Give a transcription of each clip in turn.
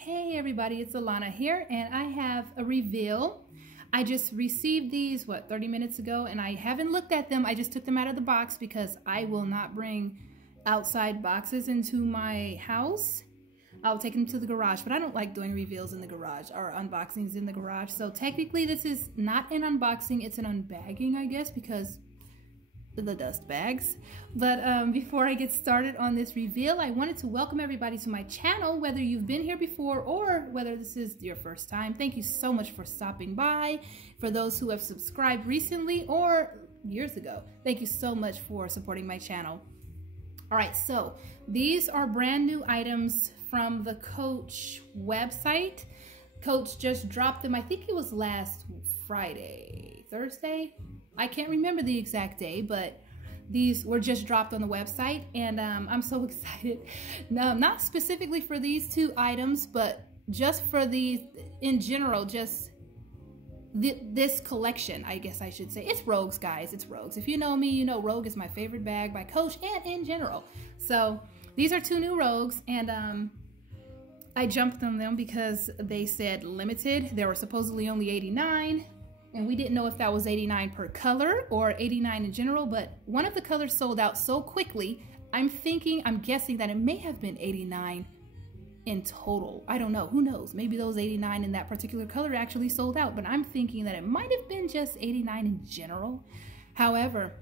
Hey everybody, it's Alana here, and I have a reveal. I just received these, 30 minutes ago, and I haven't looked at them. I just took them out of the box because I will not bring outside boxes into my house. I'll take them to the garage, but I don't like doing reveals in the garage or unboxings in the garage. So technically this is not an unboxing, it's an unbagging, I guess, because the dust bags. But before I get started on this reveal, I wanted to welcome everybody to my channel, whether you've been here before or whether this is your first time. Thank you so much for stopping by. For those who have subscribed recently or years ago, thank you so much for supporting my channel. All right, so these are brand new items from the Coach website. Coach just dropped them, I think it was last Friday, Thursday? I can't remember the exact day, but these were just dropped on the website, and I'm so excited. No, not specifically for these two items, but just for these in general, just this collection, I guess I should say. It's Rogues, guys, it's Rogues. If you know me, you know Rogue is my favorite bag by Coach and in general. So these are two new Rogues, and I jumped on them because they said limited. There were supposedly only 89. And we didn't know if that was 89 per color or 89 in general, but one of the colors sold out so quickly, I'm guessing that it may have been 89 in total. I don't know, who knows? Maybe those 89 in that particular color actually sold out, but I'm thinking that it might have been just 89 in general. However,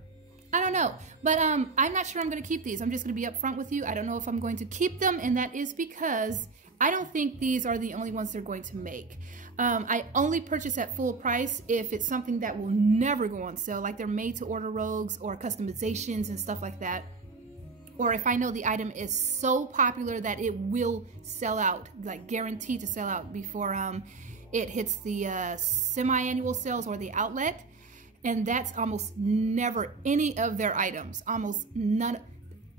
I don't know, but I'm not sure I'm gonna keep these. I'm just gonna be upfront with you. I don't know if I'm going to keep them, and that is because I don't think these are the only ones they're going to make. I only purchase at full price if it's something that will never go on sale, like they're made to order Rogues or customizations and stuff like that. Or if I know the item is so popular that it will sell out, like guaranteed to sell out before it hits the semi-annual sales or the outlet. And that's almost never any of their items, almost none.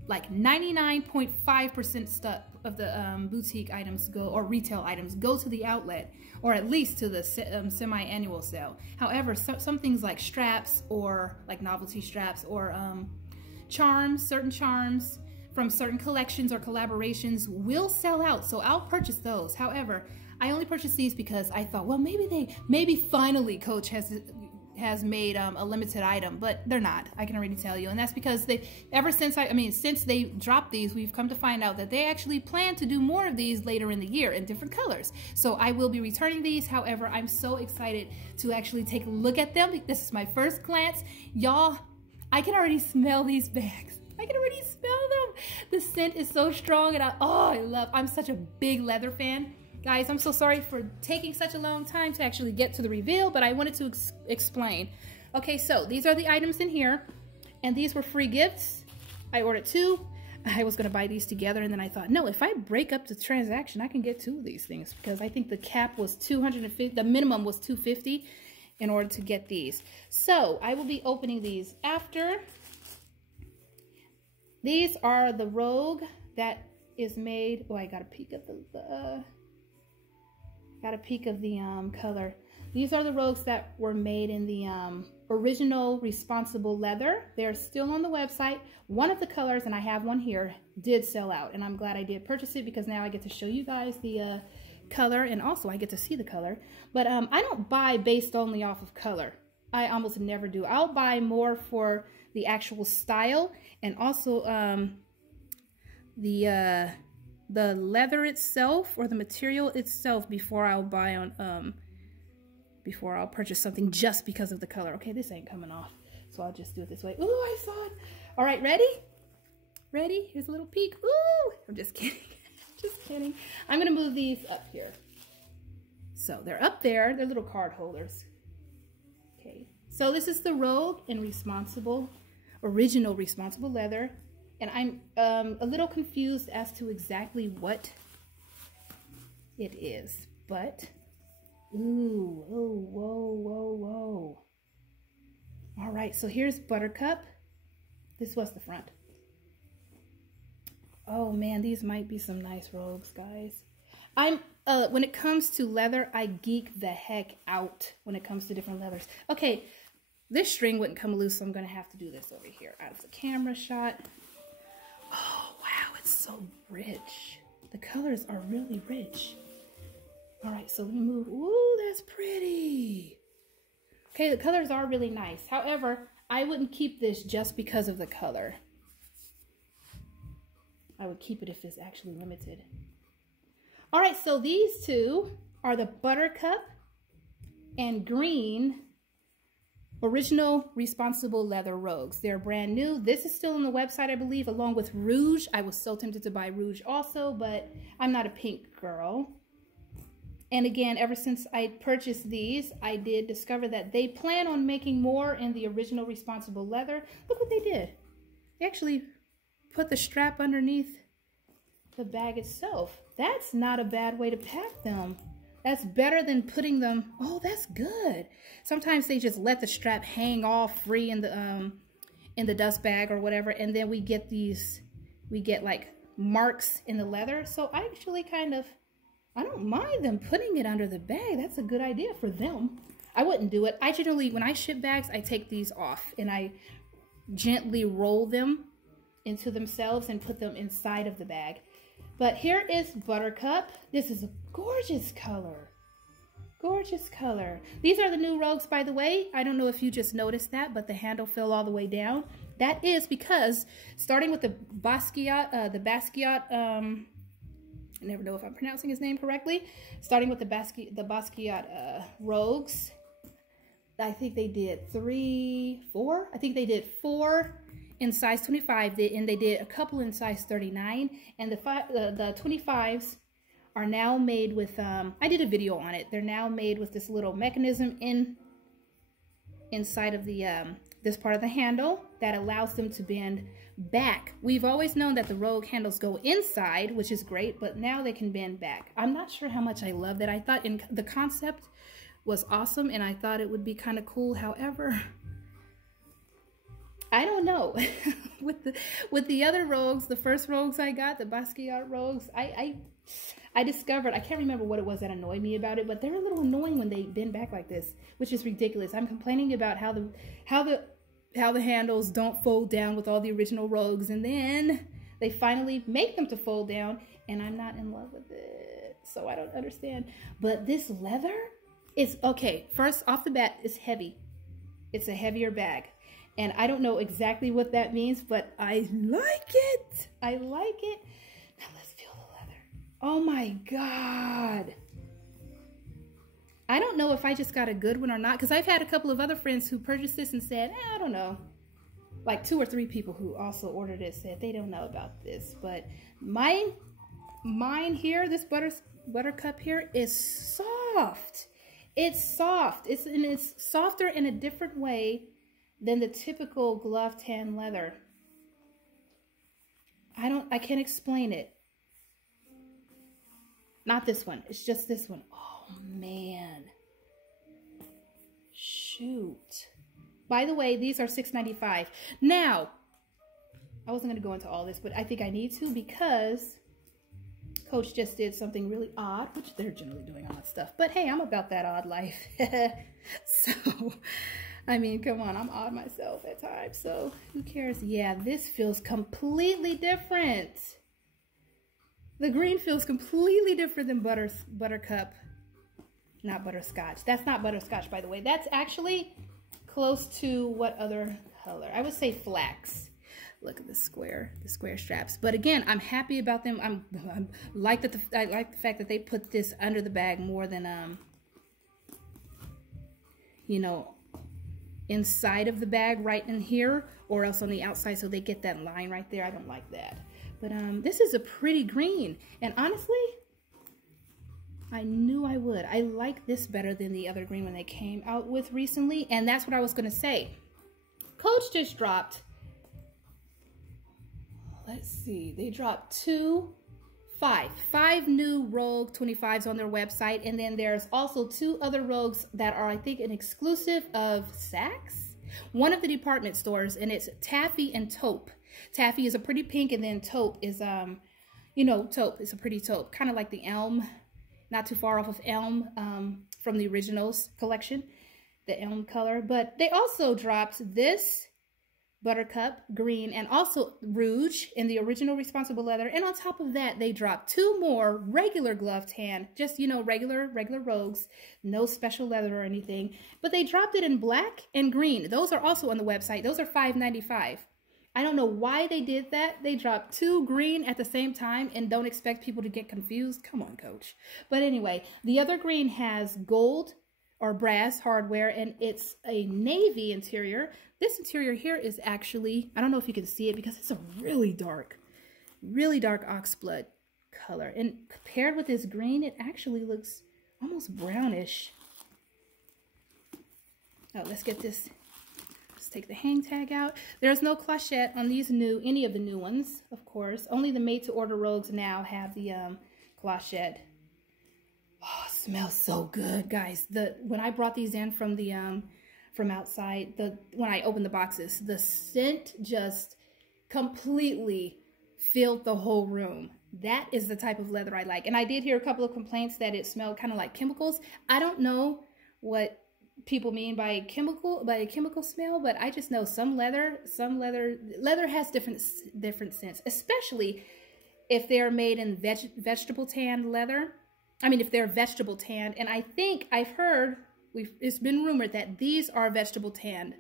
Like 99.5% stuff of the boutique items go, or retail items go to the outlet, or at least to the semi-annual sale. However, some things like straps, or like novelty straps, or charms, certain charms from certain collections or collaborations will sell out. So I'll purchase those. However, I only purchased these because I thought, well, maybe finally Coach has made a limited item, but they're not. I can already tell you, and that's because since they dropped these, we've come to find out that they actually plan to do more of these later in the year in different colors. So I will be returning these. However, I'm so excited to actually take a look at them. This is my first glance, y'all. I can already smell these bags. I can already smell them. The scent is so strong, and I'm such a big leather fan. Guys, I'm so sorry for taking such a long time to actually get to the reveal, but I wanted to explain. Okay, so these are the items in here, and these were free gifts. I ordered two. I was going to buy these together, and then I thought, no, if I break up the transaction, I can get two of these things, because I think the cap was $250, the minimum was $250 in order to get these. So I will be opening these after. These are the Rogue that is made. Oh, I got a peek at the color. These are the Rogues that were made in the original responsible leather. They're still on the website. One of the colors, and I have one here, did sell out, and I'm glad I did purchase it because now I get to show you guys the color, and also I get to see the color. But I don't buy based only off of color. I almost never do. I'll buy more for the actual style, and also the leather itself, or the material itself, before I'll buy on before I'll purchase something just because of the color. Okay, this ain't coming off, so I'll just do it this way. Ooh, I saw it. All right, ready? Here's a little peek. Ooh, I'm just kidding. Just kidding. I'm gonna move these up here. So they're up there. They're little card holders. Okay, so this is the Rogue in original responsible leather. And I'm a little confused as to exactly what it is, but, ooh, oh, whoa. All right, so here's Buttercup. This was the front. Oh man, these might be some nice Rogues, guys. When it comes to leather, I geek the heck out when it comes to different leathers. Okay, this string wouldn't come loose, so I'm gonna have to do this over here out of the camera shot. Oh, wow, it's so rich. The colors are really rich. All right, so let me move. Ooh, that's pretty. Okay, the colors are really nice. However, I wouldn't keep this just because of the color. I would keep it if it's actually limited. All right, so these two are the Buttercup and Green Original Responsible Leather Rogues. They're brand new. This is still on the website, I believe, along with Rouge. I was so tempted to buy Rouge also, but I'm not a pink girl. And again, ever since I purchased these, I did discover that they plan on making more in the Original Responsible Leather. Look what they did. They actually put the strap underneath the bag itself. That's not a bad way to pack them. That's better than putting them. Oh, that's good. Sometimes they just let the strap hang off free in the dust bag or whatever, and then we get like marks in the leather. So I actually I don't mind them putting it under the bag. That's a good idea for them. I wouldn't do it. I generally, when I ship bags, I take these off and I gently roll them into themselves and put them inside of the bag. But here is Buttercup. This is a gorgeous color. Gorgeous color. These are the new Rogues, by the way. I don't know if you just noticed that, but the handle fell all the way down. That is because starting with the Basquiat, I never know if I'm pronouncing his name correctly. Starting with the Basquiat Rogues, I think they did 4. I think they did 4 in size 25, and they did a couple in size 39. And the 25s are now made with, I did a video on it. They're now made with this little mechanism inside of the this part of the handle that allows them to bend back. We've always known that the Rogue handles go inside, which is great, but now they can bend back. I'm not sure how much I love that. I thought the concept was awesome, and I thought it would be kind of cool. However, I don't know. with the other Rogues, the first Rogues I got, the Basquiat Rogues, I discovered, I can't remember what it was that annoyed me about it, but they're a little annoying when they bend back like this, which is ridiculous. I'm complaining about how the handles don't fold down with all the original Rogues, and then they finally make them to fold down, and I'm not in love with it. So I don't understand. But this leather is, okay, first off the bat, it's heavy. It's a heavier bag. And I don't know exactly what that means, but I like it. I like it. Now let's feel the leather. Oh my God. I don't know if I just got a good one or not, because I've had a couple of other friends who purchased this and said, I don't know. Like 2 or 3 people who also ordered it said they don't know about this. But mine here, this Buttercup here, is soft. It's soft. It's softer in a different way than the typical glove tan leather. I can't explain it. Not this one. It's just this one. Oh man. Shoot. By the way, these are $6.95. Now, I wasn't going to go into all this, but I think I need to because Coach just did something really odd, which they're generally doing odd stuff. But hey, I'm about that odd life. So, I mean, come on, I'm odd myself at times, so who cares? Yeah, this feels completely different. The green feels completely different than Buttercup. Not Butterscotch. That's not Butterscotch, by the way. That's actually close to what other color? I would say flax. Look at the square straps. But again, I'm happy about them. I like the fact that they put this under the bag more than, you know, inside of the bag right in here, or else on the outside, so they get that line right there. I don't like that. But this is a pretty green, and honestly, I knew I would. I like this better than the other green one they came out with recently, and that's what I was going to say. Coach just dropped, let's see, they dropped five new Rogue 25s on their website, and then there's also 2 other Rogues that are, I think, an exclusive of Saks, one of the department stores, and it's Taffy and Taupe. Taffy is a pretty pink, and then Taupe is, you know, Taupe is a pretty taupe, kind of like the Elm, not too far off of Elm from the Originals collection, the Elm color. But they also dropped this Buttercup green, and also Rouge in the original Responsible Leather. And on top of that, they dropped 2 more regular glove tan, just, you know, regular Rogues, no special leather or anything. But they dropped it in black and green. Those are also on the website. Those are $5.95. I don't know why they did that. They dropped 2 green at the same time and don't expect people to get confused. Come on, coach. But anyway, the other green has gold or brass hardware, and it's a navy interior. This interior here is actually, I don't know if you can see it because it's a really dark oxblood color. And paired with this green, it actually looks almost brownish. Oh, let's get this. Let's take the hang tag out. There's no clochette on these any of the new ones, of course. Only the made-to-order Rogues now have the clochette. Oh, it smells so good, guys. When I brought these in from the from outside, when I opened the boxes, the scent just completely filled the whole room. That is the type of leather I like. And I did hear a couple of complaints that it smelled kind of like chemicals. I don't know what people mean by a chemical smell, but I just know some leather has different scents, especially if they're made in vegetable tanned leather. I mean, if they're vegetable tanned, and I think I've heard, it's been rumored that these are vegetable tanned,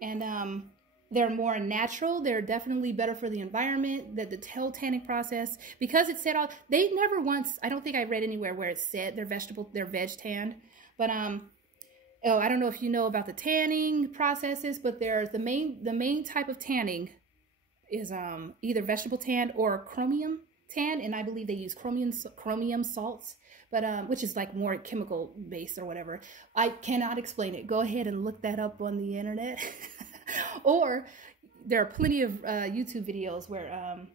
and they're more natural. They're definitely better for the environment, the tail tanning process, because it said they never once, I don't think I read anywhere where it said they're veg tanned, but oh, I don't know if you know about the tanning processes, but there's the main type of tanning is either vegetable tan or chromium tan, and I believe they use chromium salts, but which is like more chemical based or whatever. I cannot explain it. Go ahead and look that up on the internet. Or there are plenty of YouTube videos where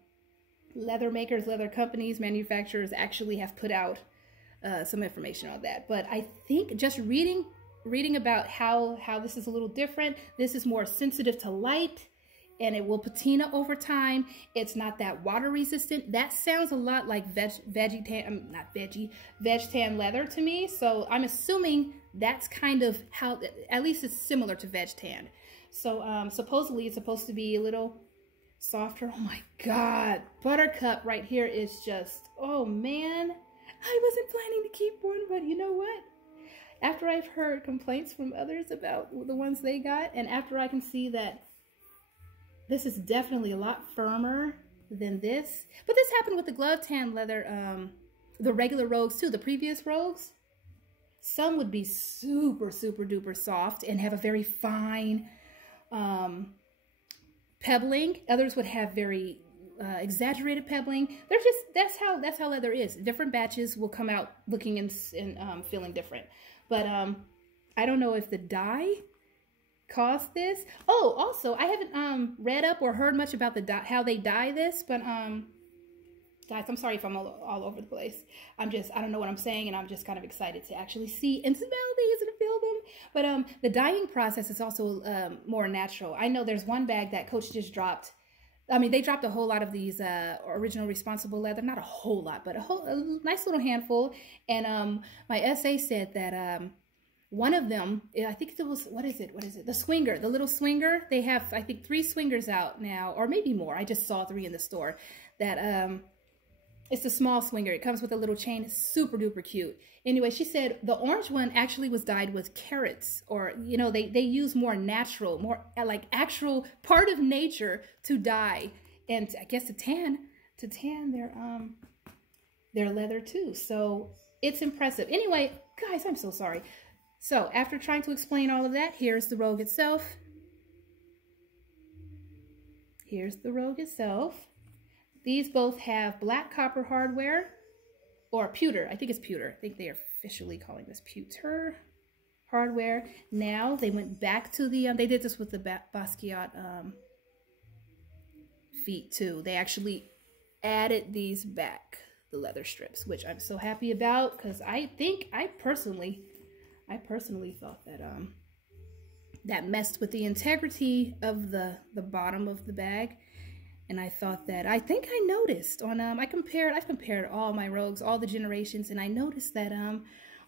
leather makers, leather companies, manufacturers actually have put out some information on that. But I think just reading about how this is a little different. This is more sensitive to light, and it will patina over time. It's not that water resistant. That sounds a lot like veg tan leather to me. So I'm assuming that's kind of how, at least it's similar to veg tan. So supposedly it's supposed to be a little softer. Oh my God, Buttercup right here is just, oh man. I wasn't planning to keep one, but you know what? After I've heard complaints from others about the ones they got, and after I can see that this is definitely a lot firmer than this. But this happened with the glove tan leather, the regular Rogues too, the previous Rogues. Some would be super, super duper soft and have a very fine pebbling. Others would have very exaggerated pebbling. They're just, that's how leather is. Different batches will come out looking and feeling different. But I don't know if the dye caused this. Oh, also, I haven't read up or heard much about the how they dye this, but guys, I'm sorry if I'm all over the place. I don't know what I'm saying, and I'm just kind of excited to actually see and smell these and feel them. But the dyeing process is also more natural. I know there's one bag that Coach just dropped. I mean, they dropped a whole lot of these original Responsible Leather. Not a whole lot, but a nice little handful. And my essay said that one of them, I think it was, what is it? The Swinger, the little Swinger. They have, I think, 3 Swingers out now, or maybe more. I just saw 3 in the store. That it's a small Swinger. It comes with a little chain. It's super duper cute. Anyway, she said the orange one actually was dyed with carrots, or, you know, they use more natural, more like actual part of nature to dye, and I guess to tan their leather too. So it's impressive. Anyway, guys, I'm so sorry. So after trying to explain all of that, here's the Rogue itself. Here's the Rogue itself. These both have black copper hardware, or pewter. I think it's pewter. I think they are officially calling this pewter hardware. Now they went back to the, they did this with the Basquiat feet too. They actually added these back, the leather strips, which I'm so happy about, because I personally thought that that messed with the integrity of the bottom of the bag. And I thought that, I think I noticed on, I've compared all my Rogues, all the generations, and I noticed that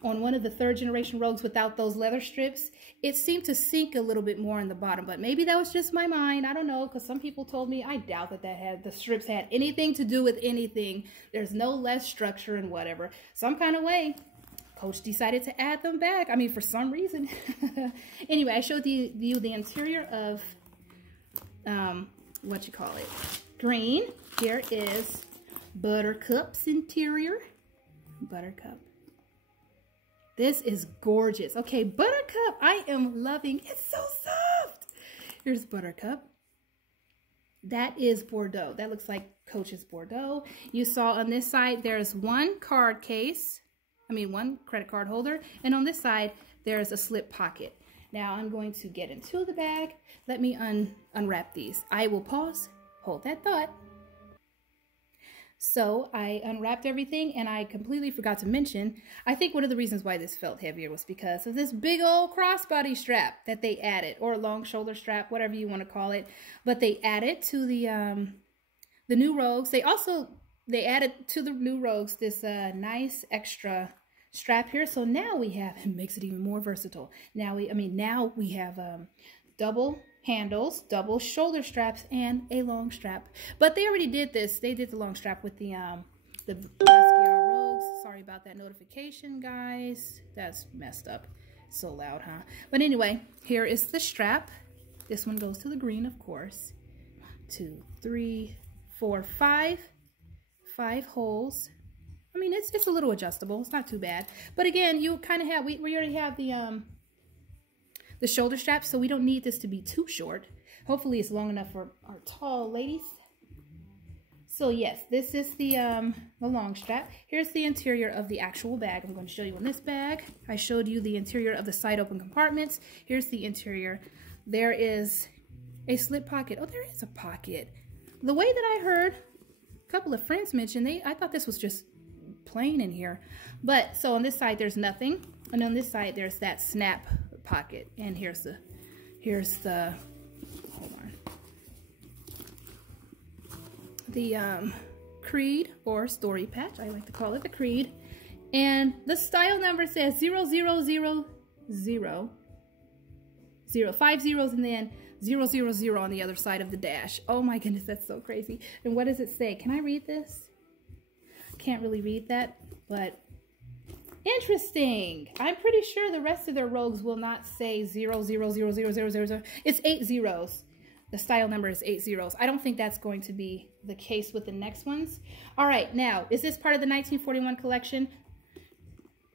on one of the 3rd generation Rogues without those leather strips, it seemed to sink a little bit more in the bottom. But maybe that was just my mind. I don't know, because some people told me, I doubt that the strips had anything to do with anything. There's no less structure and whatever. Some kind of way, Coach decided to add them back. I mean, for some reason. Anyway, I showed you the interior of, green. Here is Buttercup's interior. Buttercup. This is gorgeous. Okay, Buttercup, I am loving. It's so soft. Here's Buttercup. That is Bordeaux. That looks like Coach's Bordeaux. You saw on this side, there's one card case. One credit card holder. And on this side, there's a slip pocket. Now I'm going to get into the bag. Let me unwrap these. I will pause. Hold that thought. So I unwrapped everything, and I completely forgot to mention, I think one of the reasons why this felt heavier was because of this big old crossbody strap that they added, or long shoulder strap, whatever you want to call it. But they added to the new Rogues. They added to the new Rogues this nice extra strap here. So now we have, it makes it even more versatile. Now we have double handles, double shoulder straps, and a long strap. But they already did this. They did the long strap with the Basquiat Rogues. Sorry about that notification, guys. That's messed up. So loud, huh? But anyway, here is the strap. This one goes to the green, of course. 2, 3, 4, 5 holes. It's a little adjustable. It's not too bad. But again, you kind of have, we already have the shoulder straps, so we don't need this to be too short. Hopefully it's long enough for our tall ladies. So yes, this is the long strap. Here's the interior of the actual bag. I'm going to show you in this bag. I showed you the interior of the side open compartments. Here's the interior. There is a slip pocket. Oh, there is a pocket. The way that I heard a couple of friends mention, I thought this was just plain in here. But so on this side there's nothing, and on this side there's that snap pocket. And here's the hold on, the creed or story patch. I like to call it the creed, and the style number says 0000 5 zeros and then 000 on the other side of the dash. Oh my goodness, that's so crazy. And what does it say? Can I read this? Can't really read that, but interesting. I'm pretty sure the rest of their Rogues will not say 000000. It's 8 zeros. The style number is 8 zeros. I don't think that's going to be the case with the next ones. All right, now, is this part of the 1941 collection?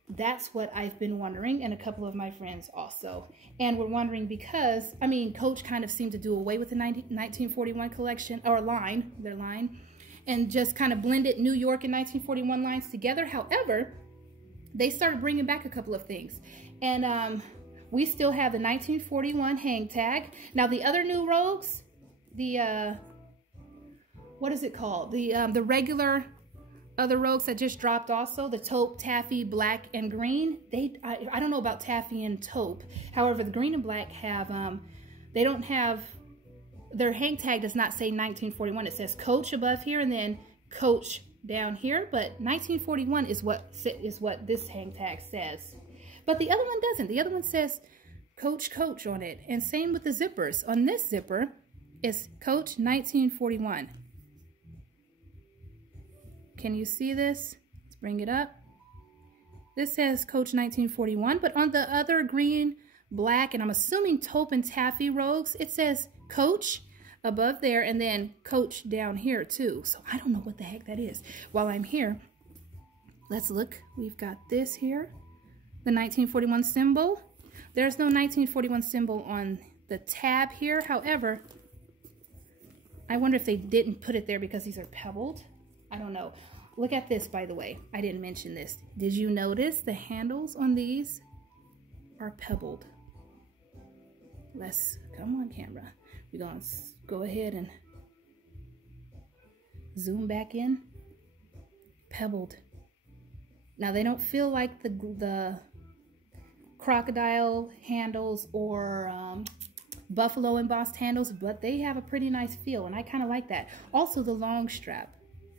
That's what I've been wondering, and a couple of my friends also. And we're wondering because, Coach kind of seemed to do away with the 1941 collection, or their line, and just kind of blended New York and 1941 lines together. However, they started bringing back a couple of things. And we still have the 1941 hang tag. Now, the other new Rogues, what is it called? The regular other Rogues that just dropped also, the taupe, taffy, black, and green. I don't know about taffy and taupe. However, the green and black have, they don't have, their hang tag does not say 1941. It says Coach above here and then Coach down here. But 1941 is what this hang tag says. But the other one doesn't. The other one says Coach Coach on it. And same with the zippers. On this zipper, it's Coach 1941. Can you see this? Let's bring it up. This says Coach 1941, but on the other green, black, and I'm assuming taupe and taffy Rogues, it says Coach above there and then Coach down here too. So I don't know what the heck that is. While I'm here, let's look. We've got this here, the 1941 symbol. There's no 1941 symbol on the tab here. However, I wonder if they didn't put it there because these are pebbled. I don't know. Look at this, by the way. I didn't mention this. Did you notice the handles on these are pebbled? Come on, camera. We're going to go ahead and zoom back in. Pebbled. Now, they don't feel like the crocodile handles or buffalo embossed handles, but they have a pretty nice feel, and I kind of like that. Also, the long strap.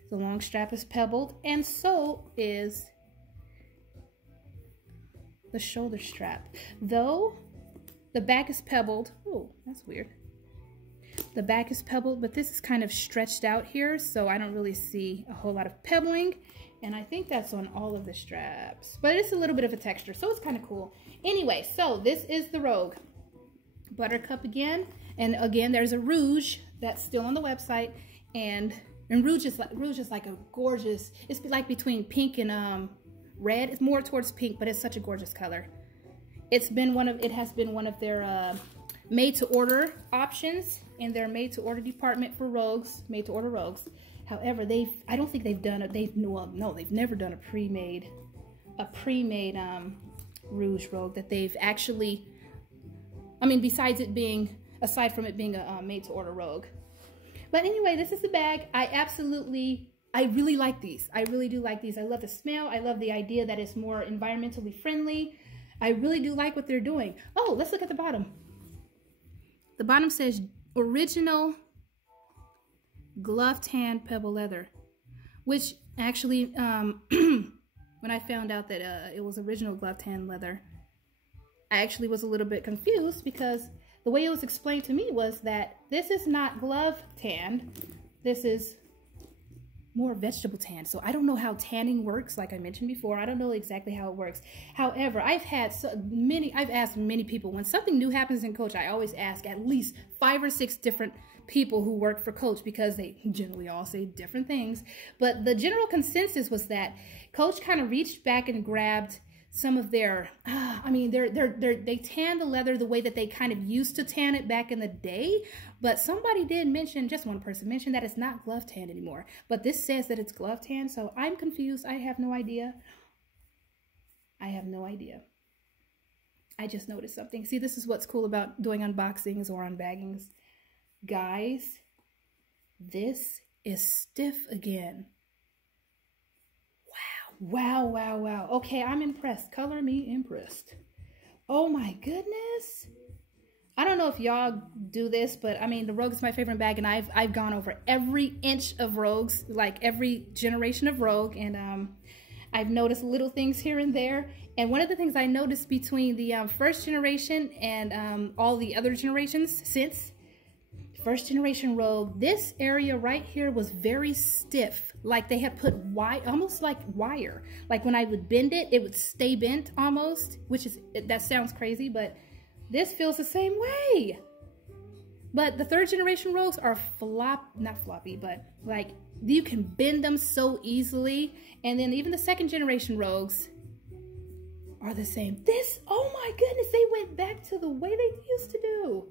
The long strap is pebbled, and so is the shoulder strap. Though the back is pebbled. Oh, that's weird. The back is pebbled, but this is kind of stretched out here, so I don't really see a whole lot of pebbling. And I think that's on all of the straps, but it's a little bit of a texture, so it's kind of cool. Anyway, so this is the Rogue. Buttercup again, and again, there's a Rouge that's still on the website, and Rouge is like a gorgeous, it's like between pink and red. It's more towards pink, but it's such a gorgeous color. It has been one of their made to order options in their made to order department for Rogues, made to order Rogues. However, I don't think they've done it. They've never done a pre-made Rouge Rogue that they've actually, I mean, aside from it being a made to order Rogue. But anyway, this is the bag. I really like these. I really do like these. I love the smell. I love the idea that it's more environmentally friendly. I really do like what they're doing. Oh, let's look at the bottom. The bottom says original gloved hand pebble leather, which actually, when I found out that it was original gloved hand leather, I actually was a little bit confused, because the way it was explained to me was that this is not glove tan, this is more vegetable tan. So I don't know how tanning works. Like I mentioned before, I don't know exactly how it works. However, I've asked many people, when something new happens in Coach, I always ask at least 5 or 6 different people who work for Coach, because they generally all say different things. But the general consensus was that Coach kind of reached back and grabbed some of their, they tan the leather the way that they kind of used to tan it back in the day. But somebody did mention, just one person mentioned, that it's not glove tan anymore. But this says that it's glove tan, so I'm confused. I have no idea. I have no idea. I just noticed something. See, this is what's cool about doing unboxings or unbaggings. Guys, this is stiff again. Wow, wow, wow. Okay, I'm impressed. Color me impressed. Oh my goodness. I don't know if y'all do this, but I mean, the Rogue is my favorite bag, and I've gone over every inch of Rogues, like every generation of Rogue, and I've noticed little things here and there. And one of the things I noticed between the first generation and all the other generations since, first generation Rogue, this area right here was very stiff. Like they had put almost like wire. Like when I would bend it, it would stay bent almost, that sounds crazy, but this feels the same way. But the third generation Rogues are not floppy, but like you can bend them so easily. And then even the second generation Rogues are the same. Oh my goodness, they went back to the way they used to do.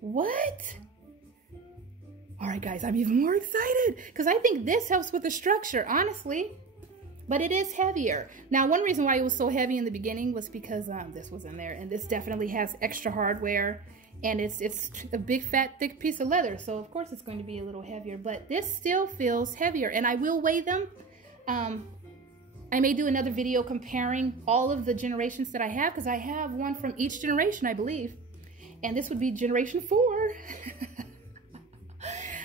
What? All right, guys, I'm even more excited because I think this helps with the structure, honestly. But it is heavier. Now, one reason why it was so heavy in the beginning was because this was in there, and this definitely has extra hardware, and it's a big, fat, thick piece of leather. So, of course, it's going to be a little heavier, but this still feels heavier, and I will weigh them. I may do another video comparing all of the generations that I have, because I have one from each generation, I believe, and this would be generation 4.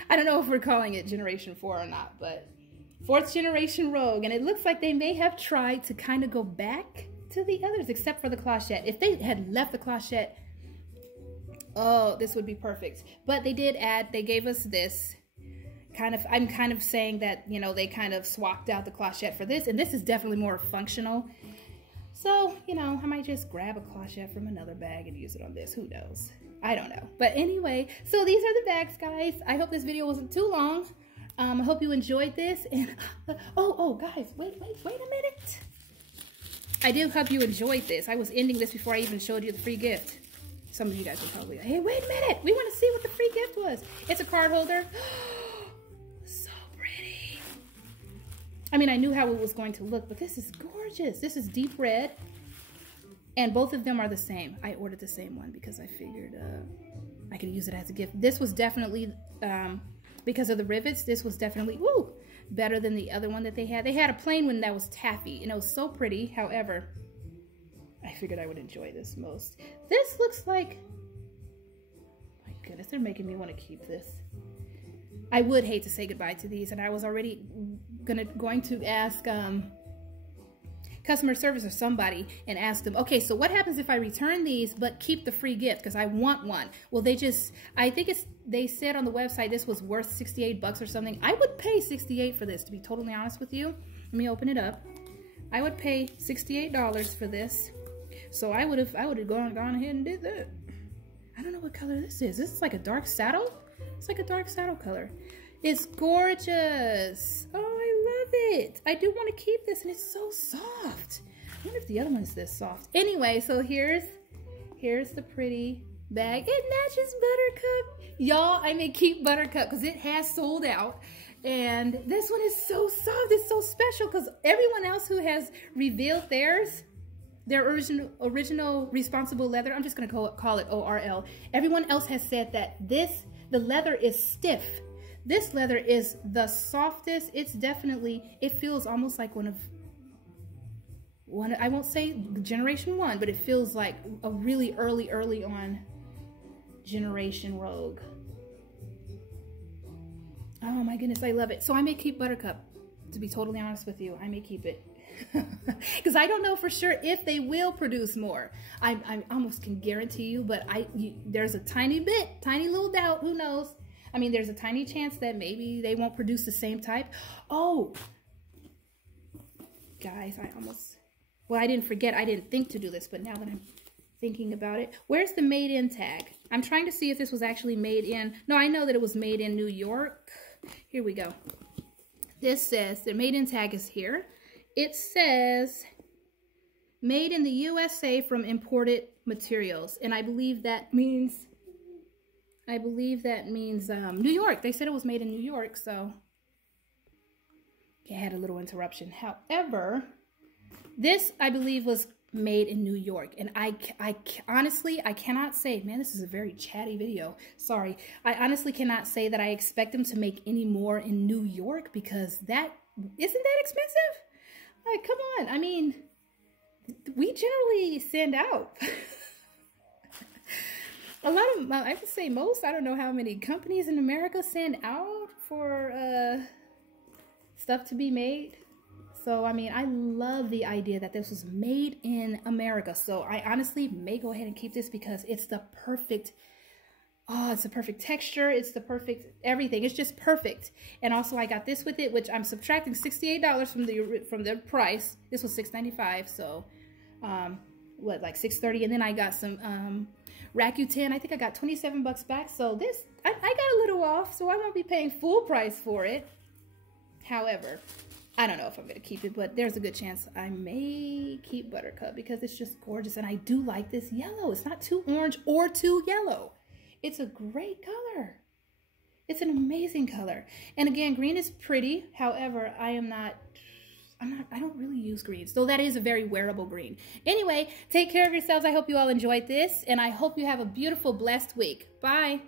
I don't know if we're calling it generation 4 or not, but 4th generation Rogue. And it looks like they may have tried to kind of go back to the others, except for the clochette. If they had left the clochette, oh, this would be perfect. But they did add, they gave us this. I'm kind of saying that, you know, they kind of swapped out the clochette for this. And this is definitely more functional. So, you know, I might just grab a clochette from another bag and use it on this. Who knows? I don't know. But anyway, so these are the bags, guys. I hope this video wasn't too long. I hope you enjoyed this. And oh, guys, wait a minute. I do hope you enjoyed this. I was ending this before I even showed you the free gift. Some of you guys are probably like, hey, wait a minute. We want to see what the free gift was. It's a card holder. So pretty. I mean, I knew how it was going to look, but this is gorgeous. This is deep red. And both of them are the same. I ordered the same one because I figured I could use it as a gift. This was definitely, because of the rivets, this was definitely, better than the other one that they had. They had a plain one that was taffy, and it was so pretty. However, I figured I would enjoy this most. This looks like, my goodness, they're making me want to keep this. I would hate to say goodbye to these, and I was already going to ask customer service or somebody and ask them, okay, so what happens if I return these but keep the free gift because I want one? Well, I think they said on the website this was worth 68 bucks or something. I would pay 68 for this, to be totally honest with you. Let me open it up. I would pay $68 for this. So I would have gone ahead and did that. I don't know what color this is. This is like a dark saddle. It's like a dark saddle color. It's gorgeous. Oh, I love it. I do want to keep this, and it's so soft. I wonder if the other one is this soft. Anyway, so here's the pretty bag. It matches Buttercup. Y'all, I may keep Buttercup because it has sold out. And this one is so soft. It's so special because everyone else who has revealed theirs, their original responsible leather, I'm just going to call it ORL. Everyone else has said that the leather is stiff. This leather is the softest. It's definitely, it feels almost like one, I won't say generation 1, but it feels like a really early on generation Rogue. Oh my goodness, I love it. So I may keep Buttercup, to be totally honest with you. I may keep it. Because I don't know for sure if they will produce more. I almost can guarantee you, but there's a tiny little doubt. Who knows? I mean, there's a tiny chance that maybe they won't produce the same type. Oh, guys, I didn't forget. I didn't think to do this, but now that I'm thinking about it, where's the made in tag? I'm trying to see if this was actually made in. No, I know that it was made in New York. Here we go. This says the made in tag is here. It says made in the USA from imported materials. And I believe that means New York. They said it was made in New York, so okay, I had a little interruption. However, this I believe was made in New York, and I honestly cannot say, man, this is a very chatty video. Sorry. I honestly cannot say that I expect them to make any more in New York because isn't that expensive? Like, come on. I mean, we generally send out a lot of, I would say most, I don't know how many companies in America send out for stuff to be made. So, I mean, I love the idea that this was made in America. So, I honestly may go ahead and keep this because it's the perfect, it's the perfect texture. It's the perfect everything. It's just perfect. And also, I got this with it, which I'm subtracting $68 from the price. This was $6.95. So, what, like $6.30. And then I got some Rakuten. I think I got 27 bucks back. So, this, I got a little off. So, I won't be paying full price for it. However, I don't know if I'm going to keep it, but there's a good chance I may keep Buttercup because it's just gorgeous. And I do like this yellow. It's not too orange or too yellow. It's a great color. It's an amazing color. And again, green is pretty. However, I don't really use green. So that is a very wearable green. Anyway, take care of yourselves. I hope you all enjoyed this. And I hope you have a beautiful, blessed week. Bye.